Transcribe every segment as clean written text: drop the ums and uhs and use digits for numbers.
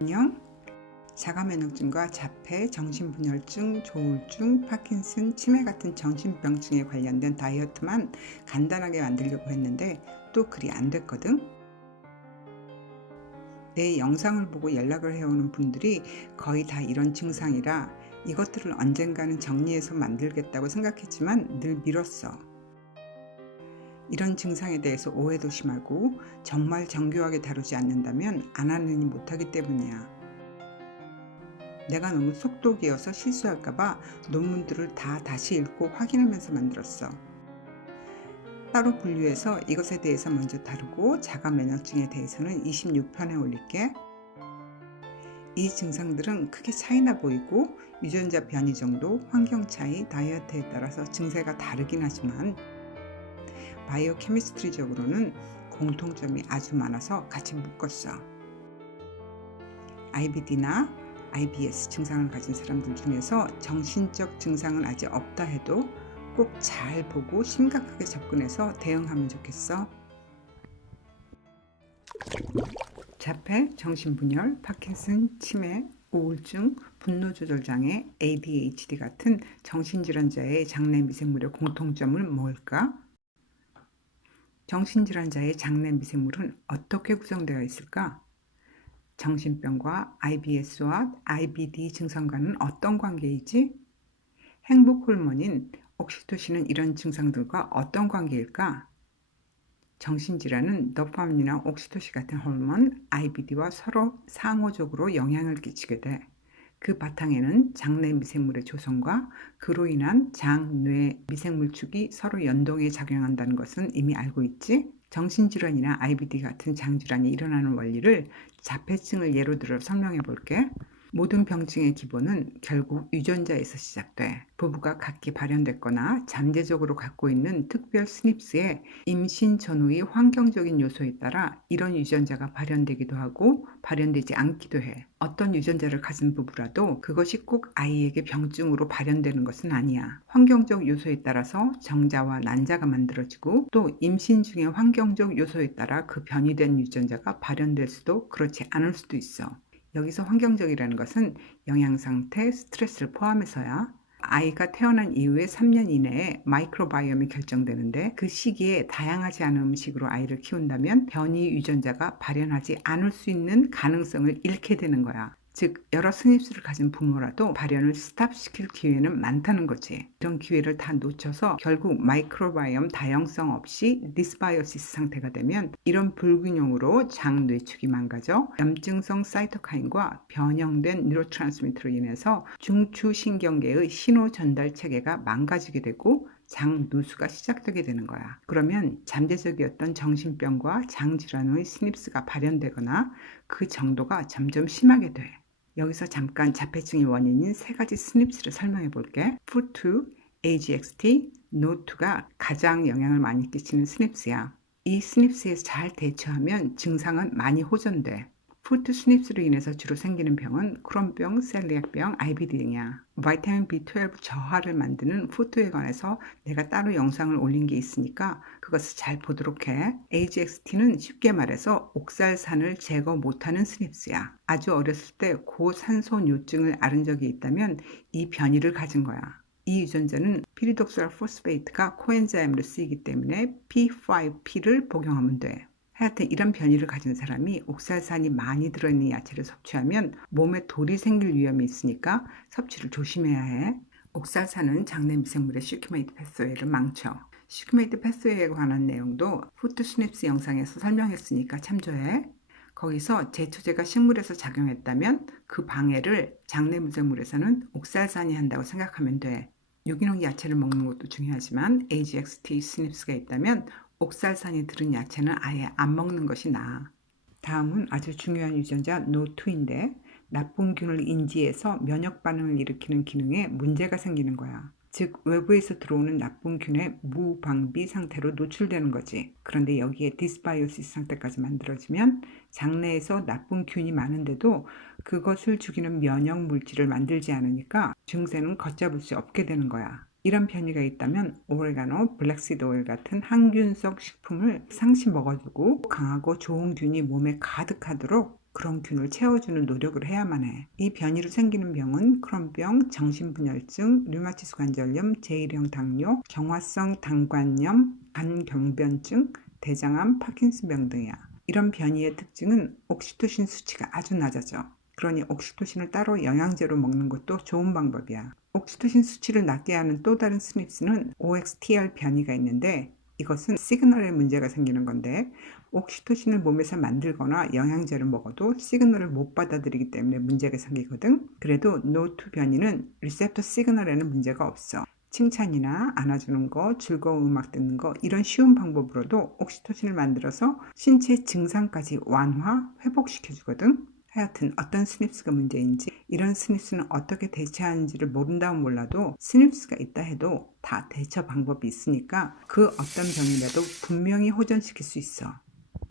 안녕. 자가면역증과 자폐, 정신분열증, 조울증, 파킨슨, 치매 같은 정신병증에 관련된 다이어트만 간단하게 만들려고 했는데 또 그리 안 됐거든. 내 영상을 보고 연락을 해오는 분들이 거의 다 이런 증상이라 이것들을 언젠가는 정리해서 만들겠다고 생각했지만 늘 미뤘어. 이런 증상에 대해서 오해도 심하고 정말 정교하게 다루지 않는다면 안 하느니 못하기 때문이야. 내가 너무 속독이어서 실수할까봐 논문들을 다 다시 읽고 확인하면서 만들었어. 따로 분류해서 이것에 대해서 먼저 다루고 자가면역증에 대해서는 26편에 올릴게. 이 증상들은 크게 차이나 보이고 유전자 변이 정도, 환경 차이, 다이어트에 따라서 증세가 다르긴 하지만 바이오 케미스트리적으로는 공통점이 아주 많아서 같이 묶었어. IBD나 IBS 증상을 가진 사람들 중에서 정신적 증상은 아직 없다 해도 꼭 잘 보고 심각하게 접근해서 대응하면 좋겠어. 자폐, 정신분열, 파킨슨, 치매, 우울증, 분노조절장애, ADHD 같은 정신질환자의 장내 미생물의 공통점은 뭘까? 정신질환자의 장내 미생물은 어떻게 구성되어 있을까? 정신병과 IBS와 IBD 증상과는 어떤 관계이지? 행복 호르몬인 옥시토신은 이런 증상들과 어떤 관계일까? 정신질환은 도파민이나 옥시토신 같은 호르몬 IBD와 서로 상호적으로 영향을 끼치게 돼. 그 바탕에는 장내 미생물의 조성과 그로 인한 장, 뇌 미생물축이 서로 연동해 작용한다는 것은 이미 알고 있지? 정신질환이나 IBD 같은 장질환이 일어나는 원리를 자폐증을 예로 들어 설명해 볼게. 모든 병증의 기본은 결국 유전자에서 시작돼. 부부가 각기 발현됐거나 잠재적으로 갖고 있는 특별 스닙스의 임신 전후의 환경적인 요소에 따라 이런 유전자가 발현되기도 하고 발현되지 않기도 해. 어떤 유전자를 가진 부부라도 그것이 꼭 아이에게 병증으로 발현되는 것은 아니야. 환경적 요소에 따라서 정자와 난자가 만들어지고 또 임신 중의 환경적 요소에 따라 그 변이된 유전자가 발현될 수도 그렇지 않을 수도 있어. 여기서 환경적이라는 것은 영양상태, 스트레스를 포함해서야. 아이가 태어난 이후에 3년 이내에 마이크로바이옴이 결정되는데 그 시기에 다양하지 않은 음식으로 아이를 키운다면 변이 유전자가 발현하지 않을 수 있는 가능성을 잃게 되는 거야. 즉 여러 스닙스를 가진 부모라도 발현을 스탑시킬 기회는 많다는 거지. 이런 기회를 다 놓쳐서 결국 마이크로바이옴 다양성 없이 디스바이오시스 상태가 되면 이런 불균형으로 장 뇌축이 망가져 염증성 사이토카인과 변형된 뉴로트랜스미터로 인해서 중추신경계의 신호 전달 체계가 망가지게 되고 장 누수가 시작되게 되는 거야. 그러면 잠재적이었던 정신병과 장질환의 스닙스가 발현되거나 그 정도가 점점 심하게 돼. 여기서 잠깐 자폐증의 원인인 세 가지 스닙스를 설명해 볼게. 푸2, AGXT, 노2가 가장 영향을 많이 끼치는 스닙스야. 이 스닙스에서 잘 대처하면 증상은 많이 호전돼. 푸트 스닙스로 인해서 주로 생기는 병은 크론병, 셀리악병, IBD 등이야. 바이타민 B12 저하를 만드는 푸트에 관해서 내가 따로 영상을 올린 게 있으니까 그것을 잘 보도록 해. AGXT는 쉽게 말해서 옥살산을 제거 못하는 스닙스야. 아주 어렸을 때 고산소뇨증을 앓은 적이 있다면 이 변이를 가진 거야. 이 유전자는 피리독스랄 포스페이트가 코엔자임으로 쓰이기 때문에 P5P를 복용하면 돼. 하여튼 이런 변이를 가진 사람이 옥살산이 많이 들어있는 야채를 섭취하면 몸에 돌이 생길 위험이 있으니까 섭취를 조심해야 해. 옥살산은 장내 미생물의 시큐메이트 패스웨이를 망쳐. 시큐메이트 패스웨이에 관한 내용도 푸트 스닙스 영상에서 설명했으니까 참조해. 거기서 제초제가 식물에서 작용했다면 그 방해를 장내 미생물에서는 옥살산이 한다고 생각하면 돼. 유기농 야채를 먹는 것도 중요하지만 AGXT 스닙스가 있다면 옥살산이 들은 야채는 아예 안 먹는 것이 나아. 다음은 아주 중요한 유전자 노2인데 나쁜 균을 인지해서 면역 반응을 일으키는 기능에 문제가 생기는 거야. 즉 외부에서 들어오는 나쁜 균의 무방비 상태로 노출되는 거지. 그런데 여기에 디스바이오시스 상태까지 만들어지면 장내에서 나쁜 균이 많은데도 그것을 죽이는 면역 물질을 만들지 않으니까 증세는 걷잡을 수 없게 되는 거야. 이런 변이가 있다면 오레가노, 블랙시드 오일 같은 항균성 식품을 상시 먹어주고 강하고 좋은 균이 몸에 가득하도록 그런 균을 채워주는 노력을 해야만 해. 이 변이로 생기는 병은 크론병, 정신분열증, 류마티스 관절염, 제1형 당뇨, 경화성 당관염, 간경변증, 대장암, 파킨슨병 등이야. 이런 변이의 특징은 옥시토신 수치가 아주 낮아져. 그러니 옥시토신을 따로 영양제로 먹는 것도 좋은 방법이야. 옥시토신 수치를 낮게 하는 또 다른 스닙스는 OXTR 변이가 있는데 이것은 시그널에 문제가 생기는 건데 옥시토신을 몸에서 만들거나 영양제를 먹어도 시그널을 못 받아들이기 때문에 문제가 생기거든. 그래도 NO2 변이는 리셉터 시그널에는 문제가 없어. 칭찬이나 안아주는 거, 즐거운 음악 듣는 거 이런 쉬운 방법으로도 옥시토신을 만들어서 신체 증상까지 완화, 회복시켜주거든. 하여튼 어떤 스닙스가 문제인지 이런 스닙스는 어떻게 대처하는지를 모른다면 몰라도 스닙스가 있다 해도 다 대처 방법이 있으니까 그 어떤 병이라도 분명히 호전시킬 수 있어.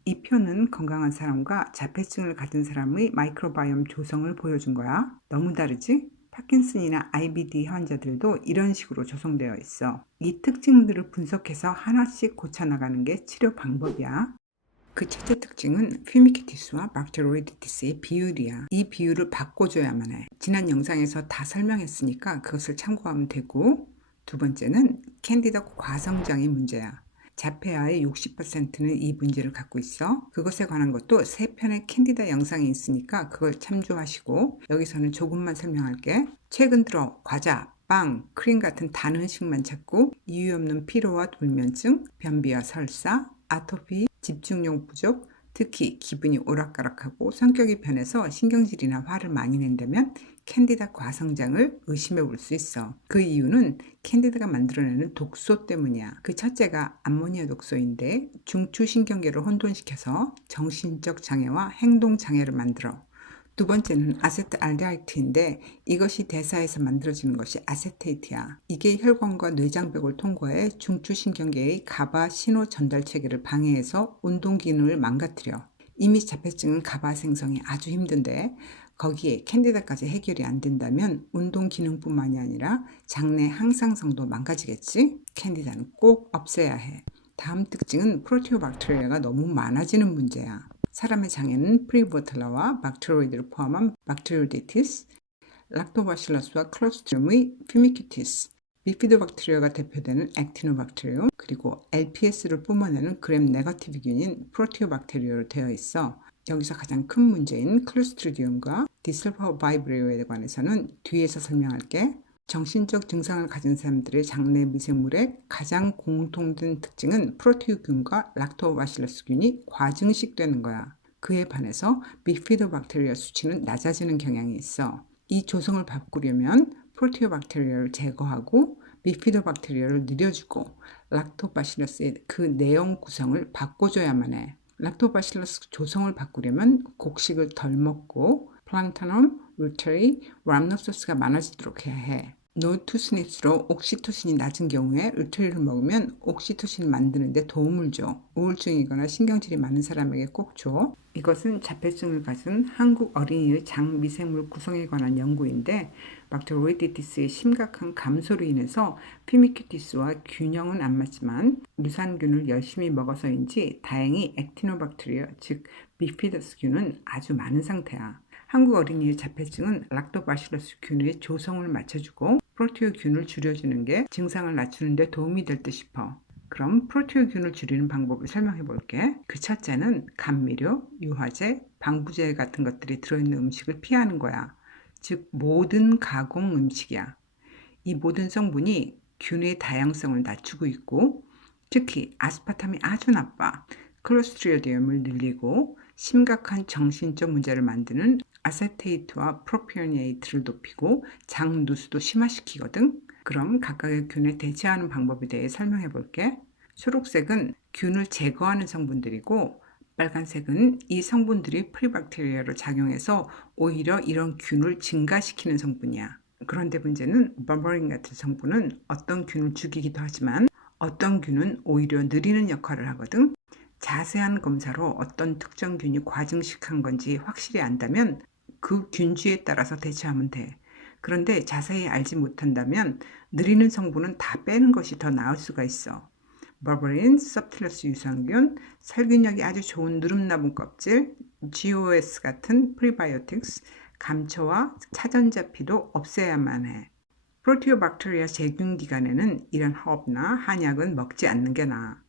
이 표는 건강한 사람과 자폐증을 가진 사람의 마이크로바이옴 조성을 보여준 거야. 너무 다르지? 파킨슨이나 IBD 환자들도 이런 식으로 조성되어 있어. 이 특징들을 분석해서 하나씩 고쳐나가는 게 치료 방법이야. 그 첫째 특징은 퓨미키티스와 박테로이디티스의 비율이야. 이 비율을 바꿔줘야만 해. 지난 영상에서 다 설명했으니까 그것을 참고하면 되고, 두 번째는 캔디다 과성장의 문제야. 자폐아의 60%는 이 문제를 갖고 있어. 그것에 관한 것도 3편의 캔디다 영상이 있으니까 그걸 참조하시고 여기서는 조금만 설명할게. 최근 들어 과자, 빵, 크림 같은 단 음식만 찾고 이유 없는 피로와 돌면증, 변비와 설사, 아토피, 집중력 부족, 특히 기분이 오락가락하고 성격이 변해서 신경질이나 화를 많이 낸다면 캔디다 과성장을 의심해 볼 수 있어. 그 이유는 캔디다가 만들어내는 독소 때문이야. 그 첫째가 암모니아 독소인데 중추신경계를 혼돈시켜서 정신적 장애와 행동 장애를 만들어. 두 번째는 아세트알데하이드인데 이것이 대사에서 만들어지는 것이 아세테이트야. 이게 혈관과 뇌장벽을 통과해 중추신경계의 가바 신호 전달 체계를 방해해서 운동 기능을 망가뜨려. 이미 자폐증은 가바 생성이 아주 힘든데 거기에 캔디다까지 해결이 안 된다면 운동 기능뿐만이 아니라 장내 항상성도 망가지겠지? 캔디다는 꼭 없애야 해. 다음 특징은 프로티오박테리아가 너무 많아지는 문제야. 사람의 장에는 프리보틀라와 박테로이드를 포함한 박테리오디티스, 락토바실러스와 클로스트리움의 퓨미키티스, 비피도박테리아가 대표되는 액티노박테리움, 그리고 LPS를 뿜어내는 그램 네거티브균인 프로티오박테리아로 되어 있어. 여기서 가장 큰 문제인 클로스트리디움과 디슬퍼바이브리오에 관해서는 뒤에서 설명할게. 정신적 증상을 가진 사람들의 장내 미생물의 가장 공통된 특징은 프로티오균과 락토바실러스균이 과증식되는 거야. 그에 반해서 비피도박테리아 수치는 낮아지는 경향이 있어. 이 조성을 바꾸려면 프로티오박테리아를 제거하고 비피도박테리아를 늘려주고 락토바실러스의 그 내용 구성을 바꿔줘야만 해. 락토바실러스 조성을 바꾸려면 곡식을 덜 먹고 플랑타넘, 루테리, 람노소스가 많아지도록 해야 해. 노2 스닙스로 옥시토신이 낮은 경우에 루테리를 먹으면 옥시토신을 만드는 데 도움을 줘. 우울증이거나 신경질이 많은 사람에게 꼭 줘. 이것은 자폐증을 가진 한국 어린이의 장 미생물 구성에 관한 연구인데 박테로이디티스의 심각한 감소로 인해서 퓨미키티스와 균형은 안 맞지만 유산균을 열심히 먹어서인지 다행히 액티노박테리아 즉 비피더스균은 아주 많은 상태야. 한국 어린이의 자폐증은 락토바실러스 균의 조성을 맞춰주고 프로티오균을 줄여주는 게 증상을 낮추는 데 도움이 될 듯 싶어. 그럼 프로티오균을 줄이는 방법을 설명해 볼게. 그 첫째는 감미료, 유화제, 방부제 같은 것들이 들어있는 음식을 피하는 거야. 즉 모든 가공 음식이야. 이 모든 성분이 균의 다양성을 낮추고 있고 특히 아스파탐이 아주 나빠. 클로스트리디움을 늘리고 심각한 정신적 문제를 만드는 아세테이트와 프로피오니에이트를 높이고 장 누수도 심화시키거든. 그럼 각각의 균에 대체하는 방법에 대해 설명해 볼게. 초록색은 균을 제거하는 성분들이고 빨간색은 이 성분들이 프리박테리아로 작용해서 오히려 이런 균을 증가시키는 성분이야. 그런데 문제는 버버린 같은 성분은 어떤 균을 죽이기도 하지만 어떤 균은 오히려 느리는 역할을 하거든. 자세한 검사로 어떤 특정 균이 과증식한 건지 확실히 안다면 그 균주에 따라서 대처하면 돼. 그런데 자세히 알지 못한다면 느리는 성분은 다 빼는 것이 더 나을 수가 있어. 버버린, 서플러스 유산균, 살균력이 아주 좋은 누름나무 껍질, GOS 같은 프리바이오틱스, 감초와 차전자피도 없애야만 해. 프로티오박테리아 세균기관에는 이런 허브나 한약은 먹지 않는 게 나아.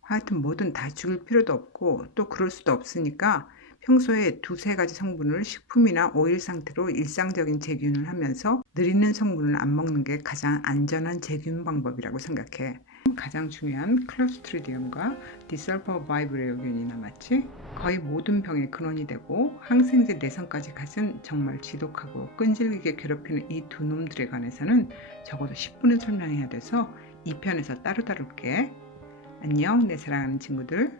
하여튼 뭐든 다 죽일 필요도 없고 또 그럴 수도 없으니까 평소에 두세 가지 성분을 식품이나 오일 상태로 일상적인 제균을 하면서 느리는 성분을 안 먹는 게 가장 안전한 제균 방법이라고 생각해. 가장 중요한 클로스트리디움과 디설퍼 바이브레오균이 남았지. 거의 모든 병의 근원이 되고 항생제 내성까지 가진 정말 지독하고 끈질기게 괴롭히는 이 두 놈들에 관해서는 적어도 10분은 설명해야 돼서 2편에서 따로 다룰게. 안녕, 내 사랑하는 친구들.